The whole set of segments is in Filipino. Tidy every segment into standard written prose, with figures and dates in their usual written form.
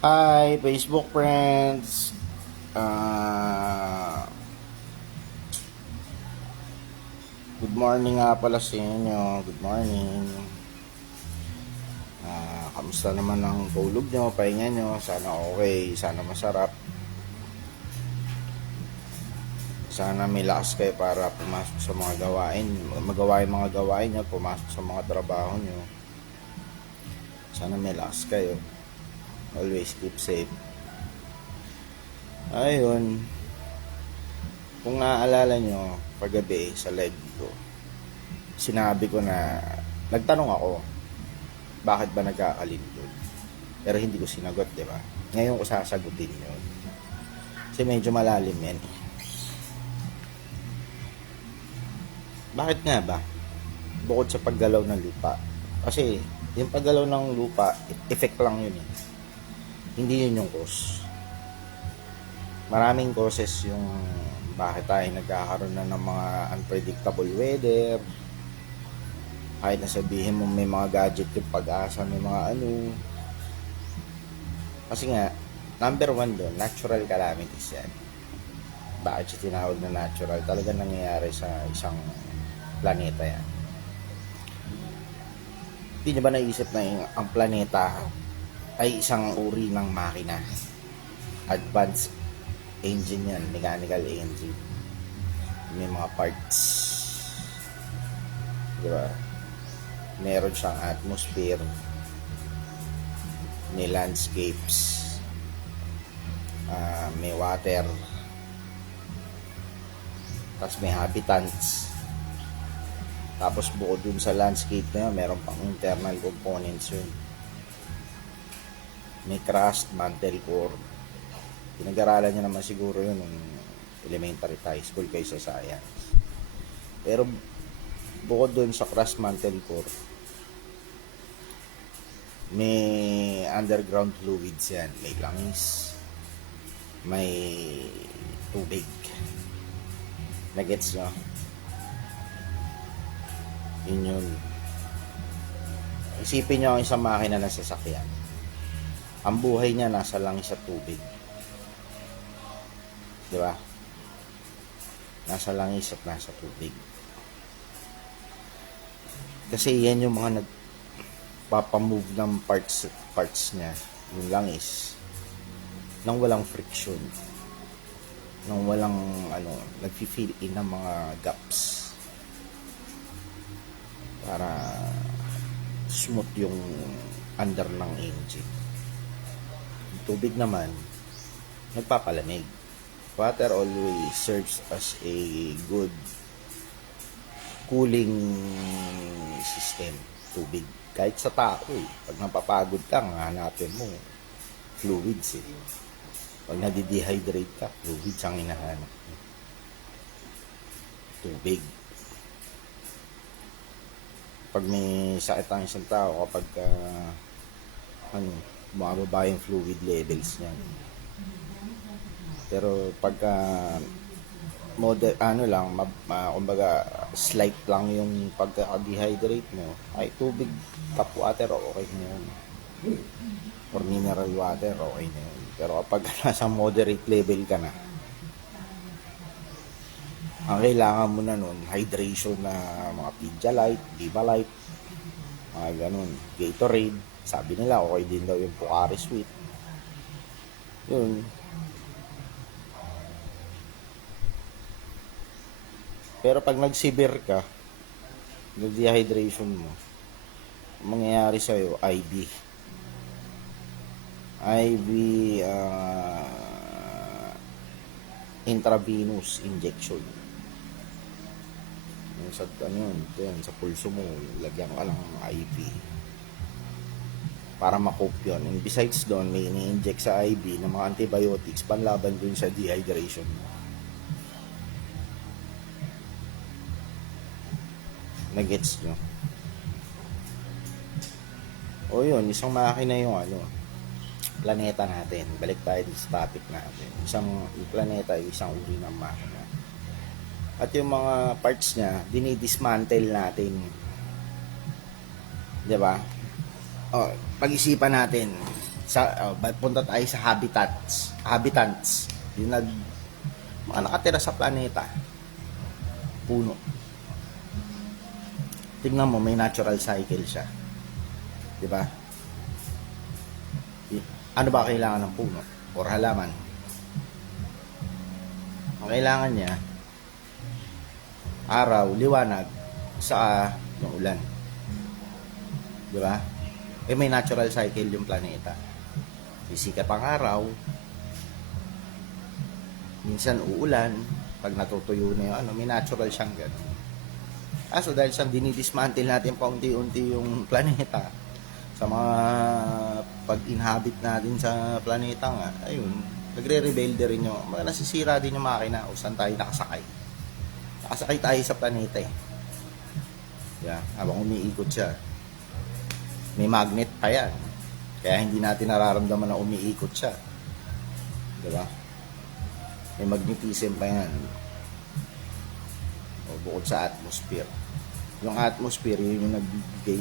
Hi, Facebook friends. Ah, Good morning nga pala sa inyo. Good morning. Kamusta naman ang tulog nyo, pahinga nyo? Sana okay, sana masarap. Sana may lakas kayo para pumasok sa mga gawain. Magawa yung mga gawain nyo, pumasok sa mga trabaho nyo. Sana may lakas kayo. Always keep safe. Ayun. Kung naaalala nyo, paggabi sa live ko, sinabi ko na nagtanong ako bakit ba nagkakalindol, pero hindi ko sinagot, di ba? Ngayon ko sasagutin yun kasi medyo malalim yan. Bakit nga ba? Bukod sa paggalaw ng lupa, kasi yung paggalaw ng lupa, effect lang yun eh, hindi yun yung cause. Maraming causes yung bakit tayo nagkakaroon na ng mga unpredictable weather. Kahit na sabihin mo may mga gadget yung Pag-asa, may mga ano. Kasi nga, number one doon, natural calamities yan. Bakit siya tinawag na natural? Talaga nangyayari sa isang planeta yan. Hindi niyo ba naisip na ang planeta ay isang uri ng makina? Advanced engine yan, mechanical engine. May mga parts. Diba? Meron siyang atmosphere, may landscapes, may water, tapos may habitants. Tapos bukod dun sa landscape na yun, meron pang internal components yun. May crust, mantle core. Pinag-aralan nyo naman siguro yun nung elementary high school kayo sa science. Pero bukod dun sa crust, mantle core, may underground fluids yan. May langis, may tubig. Nagets nyo? Yun yun. Isipin nyo ang isang makina ng sasakyan. Ang buhay niya nasa langis at tubig. Di ba? Nasa langis at nasa tubig. Kasi yan yung mga nagpapamove ng parts niya, yung langis, nang walang friction, nang walang nagfi-fill in ng mga gaps para smooth yung under ng engine. Yung tubig naman nagpapalamig. Water always serves as a good cooling system. Tubig, kahit sa tao pag napapagod ka, hanapin mo fluids Pag nadi-dehydrate ka, fluids ang hinahanap. Tubig. Pag may sakit ang isang tao, kapag bumababa yung fluid levels niya. Pero pagka kumbaga slight lang yung pagka-dehydrate mo, ay tubig, tap water, okay na yun. Or mineral water, okay na yun. Pero kapag nasa moderate level ka na, ang kailangan mo na nun, hydration na mga Pedialyte, Vivalite, mga ganun, Gatorade. Sabi nila, okay din daw yung Pocari Sweet. Yun. Pero pag nag-severe ka, nag-dehydration mo, mangyayari sa'yo, IV intravenous injection. Yung sa pulso mo, lagyan ka ng IV para ma-cope yun. And besides doon, may ini-inject sa IV ng mga antibiotics panlaban dun sa dehydration mo. Nagets nyo? O yun, isang makina yung planeta natin. Balik tayo sa topic natin. Yung planeta ay isang uri ng makina. At yung mga parts niya, dinidismantle natin. Diba? Pag-isipan natin, Punta tayo sa habitants. Yung mga nakatira sa planeta. Puno. Tingnan mo, may natural cycle siya. Di ba? Ano ba kailangan ng puno? Or halaman? Ang kailangan niya, araw, liwanag, saka yung ulan. Di ba? May natural cycle yung planeta. Sisikat ang araw, minsan uulan, pag natutuyo na yung may natural siyang gano'n. So dahil sa dinidismantle natin paunti-unti yung planeta, sa mga pag-inhabit natin sa planeta nga, ayun, nagre-rebelde rin yung, nasisira din yung makina o saan tayo nakasakay. Nakasakay tayo sa planeta eh. Yeah, habang umiikot siya. May magnet pa yan. Kaya hindi natin nararamdaman na umiikot siya. Diba? May magnetism pa yan. O, bukod sa atmosphere. Yung atmosphere, yun yung nagbibigay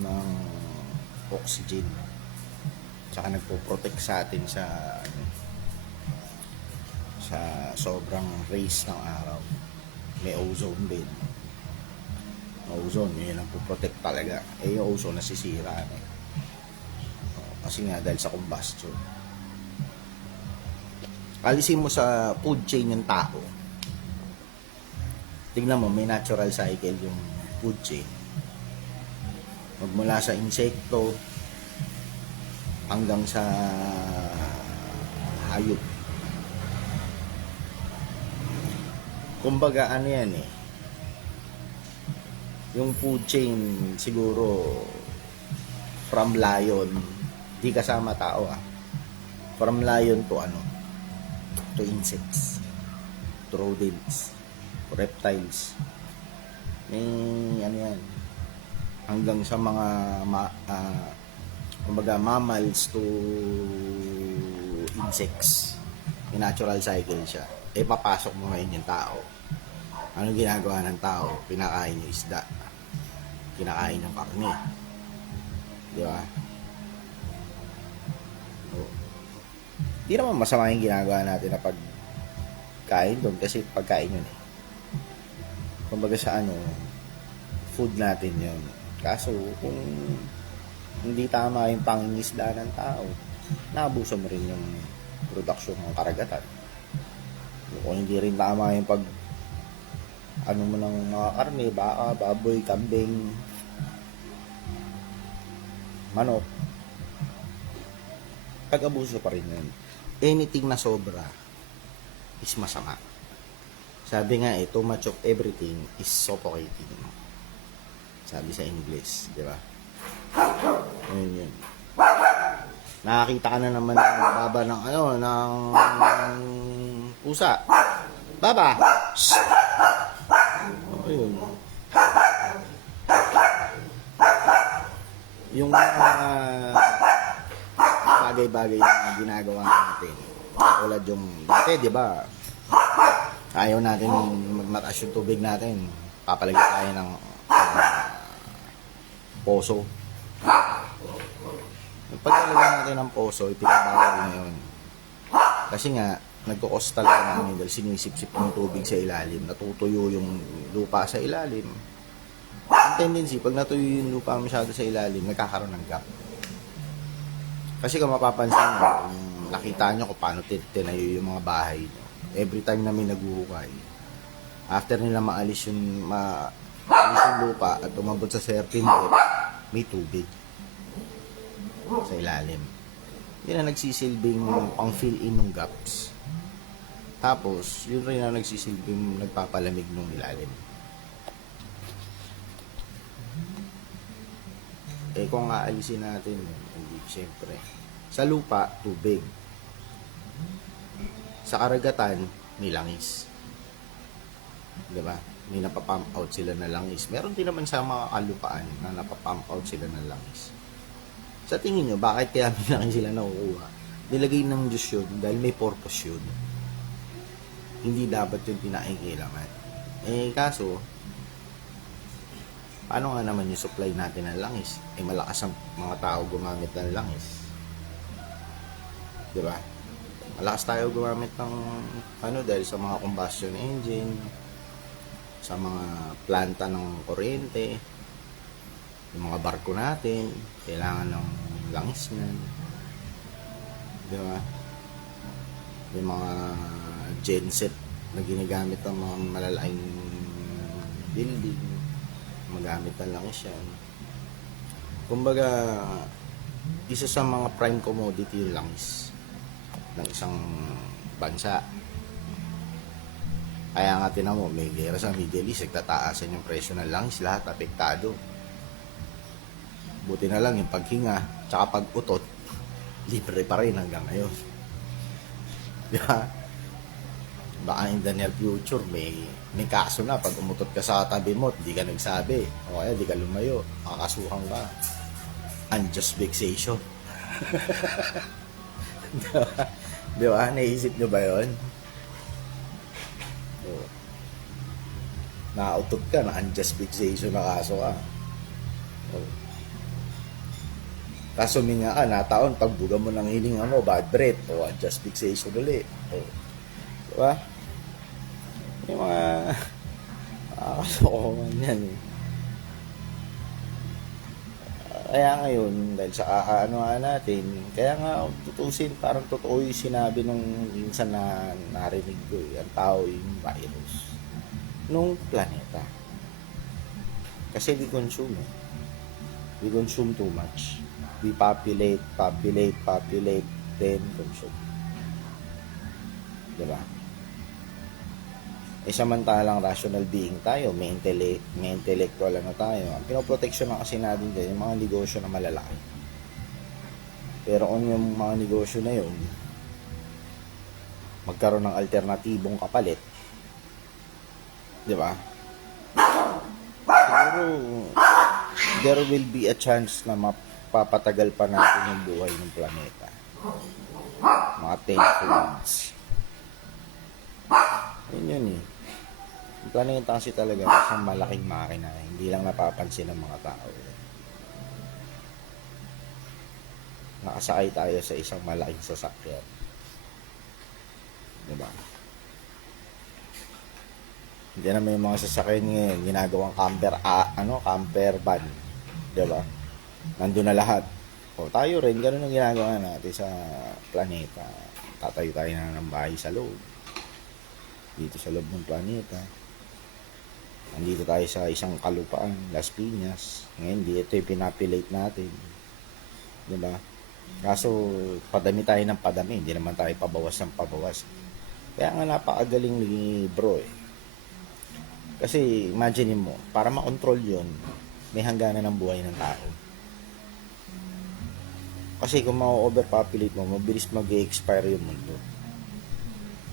ng oxygen. Tsaka nagpo-protect sa atin sa sobrang rays ng araw. May ozone din. Ozone, yun ang po-protect talaga. Yung ozone nasisira na eh. Kasi nga dahil sa combustion. Alisin mo sa food chain yung tao. Tingnan mo, may natural cycle yung food chain. Magmula sa insekto hanggang sa hayop. Kumbaga ano yan eh. Yung food chain siguro from lion, di kasama tao From lion to to insects, to rodents, to reptiles. May yan. Hanggang sa mga kumbaga mammals to insects. May natural cycle siya. Papasok mo ngayon yung tao. Anong ginagawa ng tao? Pinakain yung isda. Kinakain yung karne. Di ba? Di naman masama yung ginagawa natin na pagkain doon kasi pagkain yun eh. Kumbaga sa food natin yun. Kaso kung hindi tama yung pangingisda ng tao, naabuso mo rin yung production ng karagatan. Kung hindi rin tama yung mo ng mga karne, baka, baboy, kambing, manok, pag-abuso pa rin yun. Anything na sobra is masama. Sabi nga too much of everything is suffocating. Sabi sa English, di ba? Ayun yun. Nakakita ka na naman ng baba ng pusa. Baba! Shhh! Ayun. Yung bagay-bagay na ginagawa natin. Tulad yung dati, di ba? Ayaw natin magmataas yung tubig natin. Papalagay tayo ng poso. Paglalagay natin ng poso, ipinabawal ngayon. Kasi nga, nagkukos talaga namin dahil sinisip-sip ng tubig sa ilalim. Natutuyo yung lupa sa ilalim. Ang tendency, pag natuyo yung lupa masyado sa ilalim, nagkakaroon ng gap. Kasi kung mapapansin nyo, nakita nyo kung paano tinayo yung mga bahay nyo. Every time na may naguhukay, after nila maalis yung lupa at umabot sa certain depth, may tubig sa ilalim. Hindi na nagsisilbing pang fill in ng gaps. Tapos, yun rin na nagsisilbing nagpapalamig ng ilalim. Kung aalisin natin, hindi, siyempre. Sa lupa, tubig. Sa karagatan, may langis. Diba? May napapump out sila na langis. Meron din naman sa mga kalupaan na napapump out sila ng langis. Sa tingin nyo, bakit kaya may langis sila nakukuha? Nilagay ng Diyos yun dahil may purpose yun. Hindi dapat yung pinakikailangan. Kaso, paano nga naman yung supply natin ng langis? Malakas ang mga tao gumamit ng langis. Di ba? Malakas tayo gumamit ng dahil sa mga combustion engine, sa mga planta ng kuryente, yung mga barko natin, kailangan ng langis na. Di ba? Yung mga genset na ginagamit ng mga malalaking building, magamit ng langis yan. Kumbaga, isa sa mga prime commodity yung langis ng isang bansa. Kaya nga tinan mo, may gera sa Middle East, nagtataasan yung presyo ng langis, lahat apektado. Buti na lang yung paghinga, tsaka pag-utot, libre pa rin hanggang ngayon. Diba? Baka in the near future, may kaso na pag umutot ka sa tabi mo, hindi ka nagsabi, o kaya hindi ka lumayo, kakasuhan ka. Unjust vexation. Diba? Naisip nyo ba yun? Oh. Nakautot ka na unjust vexation na kaso ka. Oh. Kaso minga ka, nataon, pagbuga mo ng hininga mo, bad breath, o unjust vexation ulit. Oh. Diba? Yung mga kakasokohan yan eh. Kaya ngayon, dahil sa natin, kaya nga tutusin, parang totoo yung sinabi nung minsan na narinig ko ang tao yung virus nung planeta. Kasi we consume too much. We populate, then consume. Diba? Samantalang rational being tayo, may intellectual tayo. Ang pinoproteksyon na kasi natin din, yung mga negosyo na malalaki. Pero kung yung mga negosyo na yun, magkaroon ng alternatibong kapalit, di ba? Siguro, there will be a chance na mapapatagal pa natin yung buhay ng planeta. Mga 10 months. Yun eh. Ang planeta kasi talaga isang malaking makina, hindi lang napapansin ng mga tao. Nakasakay tayo sa isang malaking sasakyan. Diba? Hindi na may mga sasakyan ngayon ginagawang camper van. Diba? Nandun na lahat. O tayo rin, ganun ang ginagawa natin sa planeta. Tatayo tayo na ng bahay sa loob. Dito sa loob ng planeta. Nandito tayo sa isang kalupaan, Las Piñas. Ngayon, ito yung pinapilate natin. Diba? Kaso, padami tayo ng padami. Hindi naman tayo pabawas ng pabawas. Kaya nga napakagaling ni bro eh. Kasi, imagine mo, para makontrol yun, may hangganan ng buhay ng tao. Kasi kung ma-overpopulate mo, mabilis mag-expire yung mundo.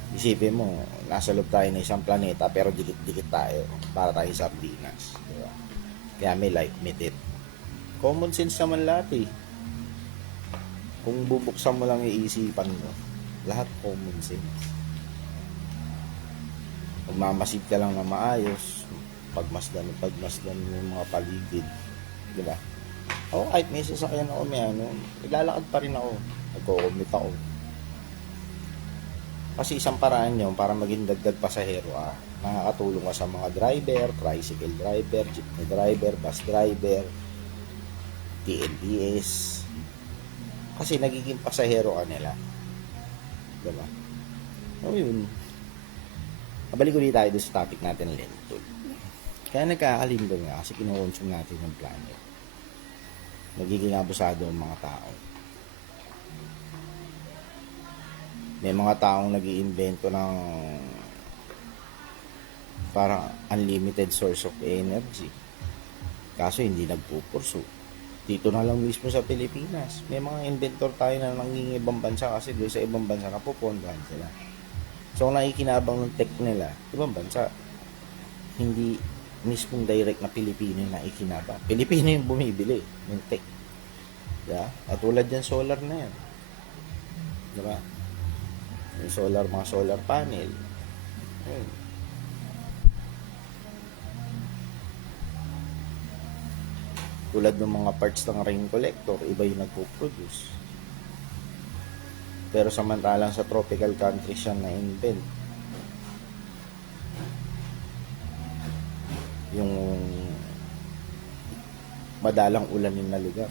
Isipin mo, nasa loob tayo ng isang planeta pero dikit-dikit tayo para tayo sa sardinas. Diba? Kaya may life meet it. Common sense naman lahat eh. Kung bubuksan mo lang yung isipan mo, lahat common sense. Magmamasid ka lang na maayos, pagmasdan yung mga paligid. Diba? Ako kahit may sasakyan ako ilalakad pa rin ako. Nagko-commute ako. Kasi isang paraan yun para maging dagdag pasahero nakakatulong ka sa mga driver, tricycle driver, jeepney driver, bus driver, TNBS. Kasi nagiging pasahero ka nila. Diba? O yun. Kabalik ulit tayo doon sa topic natin lentol. Kaya nagkakalimbol nga kasi kinukonsume natin ng planet. Nagiging abusado ang mga tao. May mga taong nag-iimbento ng parang unlimited source of energy. Kaso hindi nagpupurso. Dito na lang mismo sa Pilipinas. May mga inventor tayo na nangingibang bansa kasi doon sa ibang bansa napupuntahan sila. So, nakikinabang ng tech nila, ibang bansa. Hindi mismong direct na Pilipino yung nakikinabang. Pilipino yung bumibili ng tech. Yeah? At tulad yan, solar na yan. Diba? Yung mga solar panel. Ayun. Tulad ng mga parts ng rain collector, iba yung nagpo-produce. Pero samantalang sa tropical countries siya na-invent. Yung madalang ulanin na lugar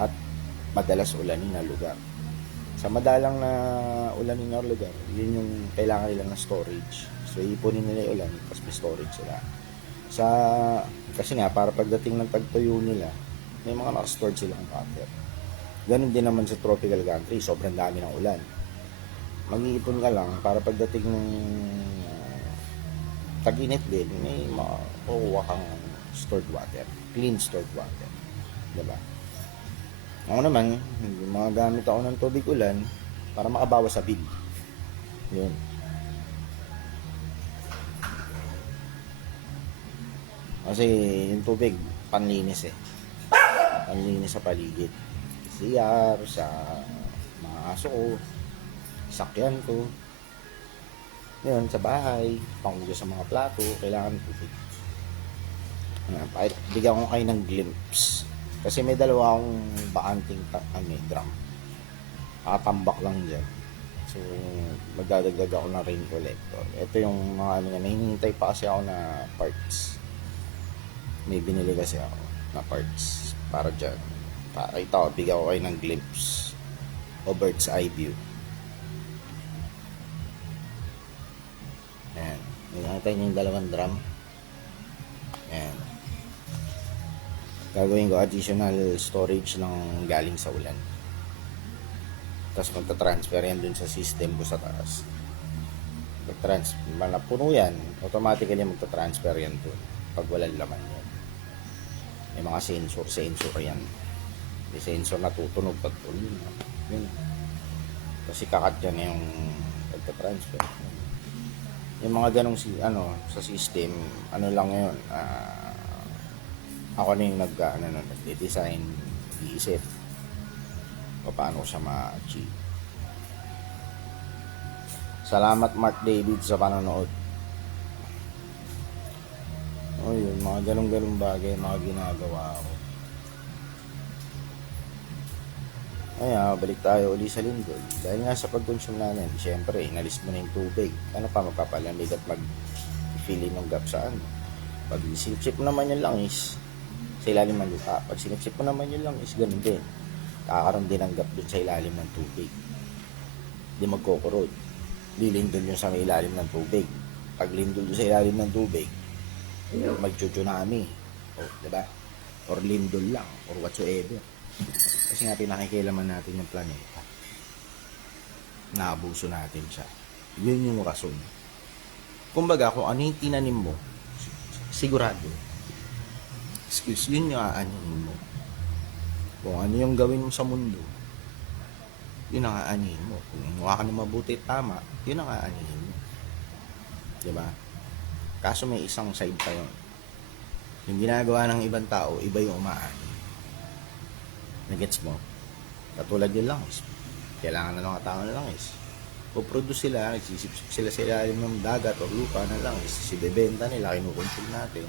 at madalas ulanin na lugar. Sa madalang na ulanin na lugar, yun yung kailangan nila ng storage. So, ipunin nila yung ulan, tapos may storage sila. Kasi nga, para pagdating ng tagtuyo nila, may mga naka-stored silang water. Ganun din naman sa tropical country, sobrang dami ng ulan. Mag-iipon ka lang para pagdating ng tag-init din, may makukuha kang stored water, clean stored water. Diba? Ako naman, mga gamit ako ng tubig ulan para makabawas sa bill. Yun. Kasi yung tubig, panlinis eh. Panlinis sa paligid. CR, sa mga aso ko, sakyan ko. Yun, sa bahay, pangudyo sa mga plato, kailangan tubig. Bigyan ko kayo ng glimpse. Kasi may dalawa akong bakanting drum. Nakatambak lang dyan. So, magdadagdag ako ng rain collector. Ito yung mga ano nga, nahinihintay pa kasi ako na parts. May binili kasi ako na parts para dyan. Pakita ko, bigyan ko kayo ng glimpse o bird's eye view. Ayan. Nakita niyo yung dalawang drum. Ayan. Gagawin ko additional storage ng galing sa ulan. Tapos magta-transfer yan dun sa system ko sa taas. Puno yan, automatically magta-transfer yan dun pag walang laman yan. May mga sensor yan. May sensor na tutunog pag yun. Kasi kakat dyan yung magta-transfer. Yung mga ganong sa system, ano lang yun, ako na yung nag-design, iisip o paano siya ma-achieve. Salamat Mark David sa panonood. O yun, mga ganong bagay, mga ginagawa ko. Balik tayo uli sa lindol. Dahil nga sa pag-consume namin, siyempre, inalis mo na yung tubig. Ano pa magpapalamig at mag-fill in ng gap saan? Pag sinipsip mo naman yung langis, sa ilalim ng lupa. Pag sinipsip mo naman yung langis, ganun din. Kakaroon din ng gap dun sa ilalim ng tubig. Hindi magkukurod. Lilindol yung sa ilalim ng tubig. Pag lindol dun sa ilalim ng tubig, mag-tsunami. O, diba? Or lindol lang. Or whatsoever. Kasi nga pinakikilaman natin yung planeta. Naabuso natin siya. Yun yung rason. Kumbaga, kung ano yung tinanim mo, sigurado. Yun yung aanin mo. Kung ano yung gawin mo sa mundo, yun ang aanin mo. Kung inuha ka na mabuti tama, yun ang aanin mo. Diba? Kaso may isang side pa yun. Yung ginagawa ng ibang tao, iba yung umaanin. Nagets mo? Katulad yun langis. Kailangan na ng tao ng langis. Puproduce sila, nagsisipsip sila sa ilalim ng dagat o lupa ng langis. Sibebenta nila, kinukontrol natin.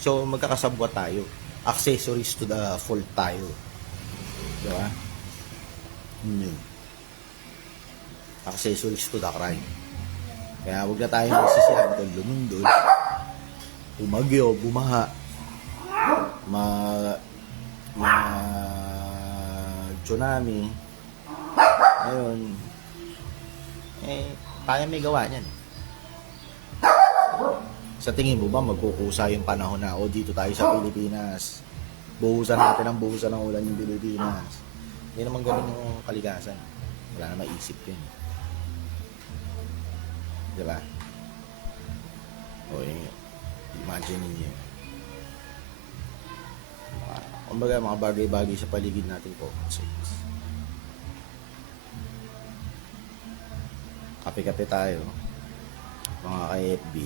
So, magkakasabwa tayo. Accessories to the fault tayo. Diba? Yun. Accessories to the crime. Kaya huwag na tayo magsisihan kung lumundol, umagyo, bumaha, tsunami. Ngayon, tayo may gawa niyan. Sa tingin mo ba magkukusa yung panahon na dito tayo sa Pilipinas, buhusan natin ang buhusan ng ulan yung Pilipinas? Hindi naman ganun yung kalikasan. Wala na maisip yun. Diba? Imagine niyo. Kumbaga mga bagay-bagay sa paligid natin po. Kape-kape tayo. Mga ka-FB.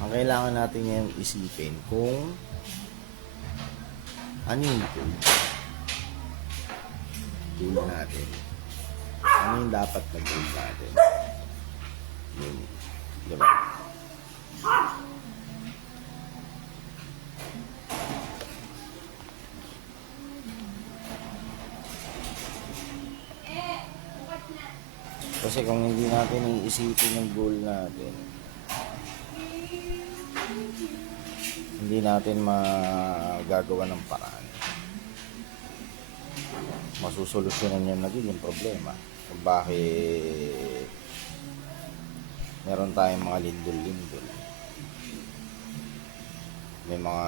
Ang kailangan natin ngayon isipin kung ano yung tool natin. Ano yung dapat na tool natin. Diba? Kasi kung hindi natin iisipin yung goal natin, hindi natin magagawa ng paraan. Masusolusyonan yung nagiging problema. Kung bakit meron tayong mga lindol-lindol. May mga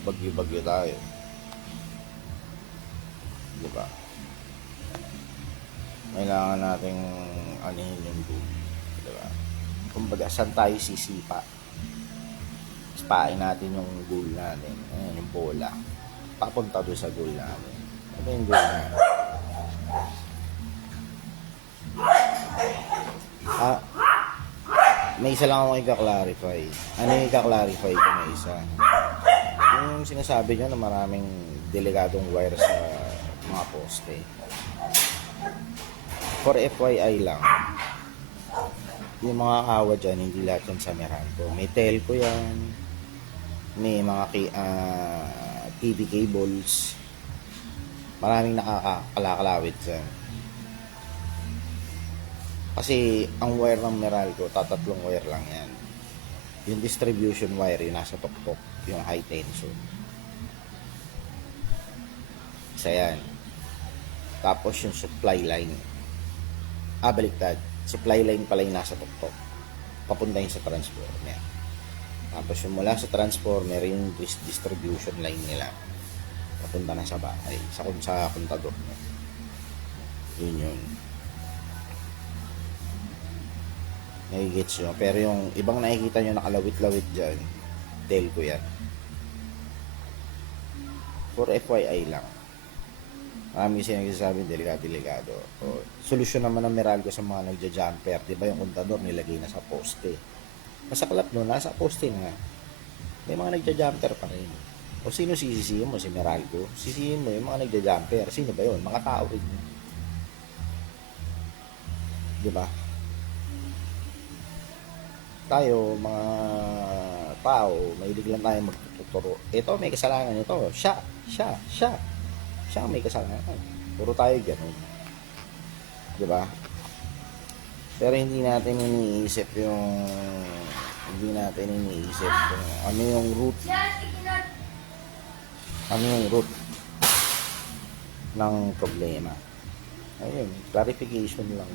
bagyo-bagyo tayo. Diba? Kailangan nating anihin yung goal. Diba? Kumbaga, saan tayo sisipa? Ispain natin yung goal natin. Ayan, yung bola. Papunta doon sa goal natin. Ito yung goal natin. May isa lang akong ika-clarify. Ano yung ika-clarify ko na isa? Yung sinasabi nyo na maraming delikadong wire sa mga poste. For FYI lang, yung mga kawa dyan, hindi lahat yan sa Meralco. May telco yan, may mga TV cables, maraming nakakalakalawit dyan. Kasi ang wire ng Meralco, tatatlong wire lang yan. Yung distribution wire, yung nasa tuktok, yung high tension. Isa yan. Tapos yung supply line. Baliktad. Supply line pala yung nasa tuktok. Papunta yung sa transformer. Tapos yung mula sa transformer, yung distribution line nila. Papunta na sa bahay. Sa kontador mo. Yun yun. Nagigits nyo. Pero yung ibang nakikita nyo nakalawit-lawit dyan, telco yan. For FYI lang. Marami siya nagsasabi, delikado. O, solusyon naman ng Meralco sa mga nagja-jumper. Di ba yung kontador nilagay na sa poste? Masaklap no, nasa poste na. May mga nagja-jumper pa rin. O sino sisisihin mo? Si Meralco? Sisihin mo yung mga nagja-jumper. Sino ba yun? Mga tao rin. Di ba? Tayo, mga tao, mahilig lang tayo magtuturo. Ito, may kasalanan ito. Siya may kasalanan. Puro tayo ganun. Diba? Pero hindi natin iniisip yung ano yung root ng problema. Ayun, clarification lang.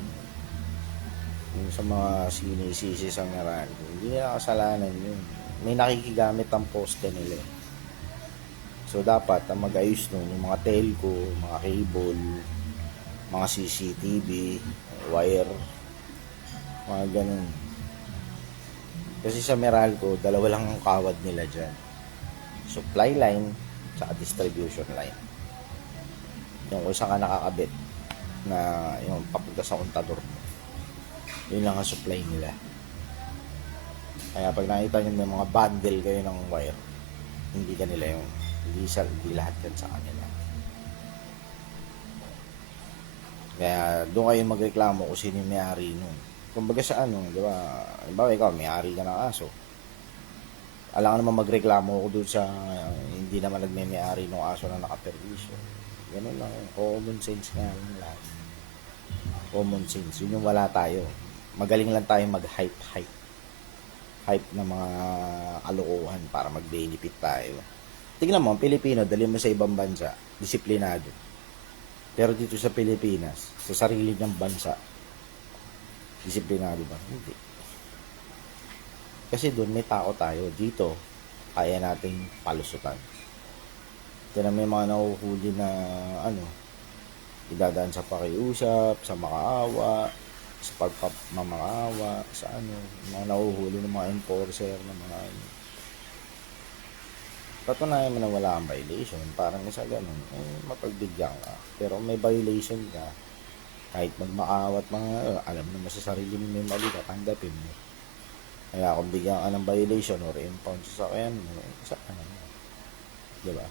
Yung sa mga sinisisi sa Meralco, hindi nila kasalanan yun. May nakikigamit ang poste nila. So dapat ang mag-ayos nun yung mga telco, mga cable, mga CCTV, wire, mga ganun. Kasi sa Meralco, dalawa lang ang kawad nila dyan. Supply line, saka distribution line. Yung kung saan ka nakakabit na yung papunta sa kontador mo. Yun lang ang supply nila. Kaya pag nakita nyo may mga bundle kayo ng wire, hindi kanila yung hindi lahat yan sa kanila. Kaya doon kayo magreklamo kung sino yung may-ari nun. Kumbaga sa ano, di ba? Diba ikaw, may-ari ka ng aso. Alam ka naman magreklamo ko doon sa hindi naman nagme-may-ari ng aso na nakaperwisyo. Ganun lang. Common sense nga lang lahat. Common sense. Yun yung wala tayo. Magaling lang tayo mag-hype na mga kalokohan para mag-benefit tayo. Tingnan mo, ang Pilipino, dali mo sa ibang bansa, disiplinado. Pero dito sa Pilipinas, sa sarili niyang bansa, disiplinado ba? Hindi. Kasi doon may tao tayo. Dito, kaya nating palusutan. Tingnan mo yung mga nahuhuli na idadaan sa pakiusap, sa makaawa, sa pagpapamakawa, sa mga nahuhuli ng mga enforcer, ng mga patunayan mo na wala kang violation, parang isa ganun, mapagbigyan ka. Pero may violation ka, kahit magmakawat alam naman sa sarili mo may mali ka, tanggapin mo. Kaya kung bigyan ka ng violation or impound sa sakyan mo, isa ka naman. Diba?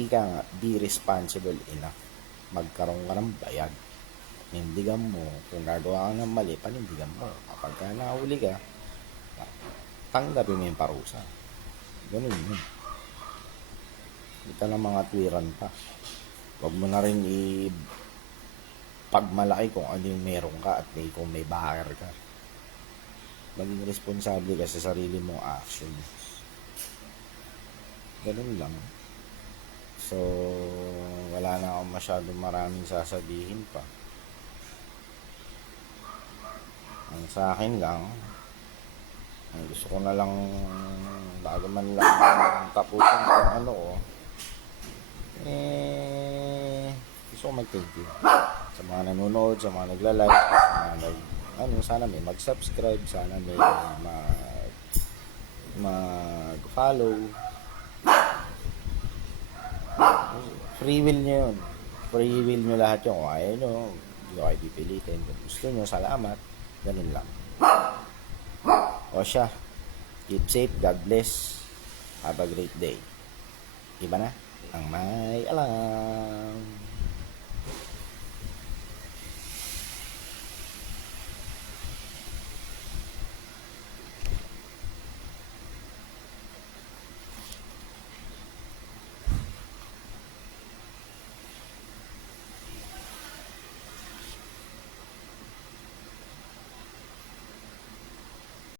Ika nga, be responsible enough. Magkaroon ka ng bayad. Panindigan mo. Kung gagawa ka ng mali, panindigan mo. Kapag ka nahuli ka, tanggapin mo yung parusa. Ganun yun. Ito na mga twiran pa. Huwag mo na rin pagmalaki kung ano yung meron ka at kung may backer ka. Maging responsable ka sa sarili mong actions. Ganun lang. So, wala na akong masyadong maraming sasabihin pa. Ang sa akin lang, ang gusto ko na lang, bago man lang tapusin kung ano ko, gusto ko mag-thank you sa mga nanonood, sa mga nagla-like, sa mga sana may mag-subscribe, sana may mag-follow. Free will nyo yun. Free will nyo lahat yun. Kung ayaw nyo, hindi ko kayo pipilitin. Kung gusto nyo, salamat. Ganun lang. O siya, keep safe, God bless. Have a great day. Iba na ang may alam.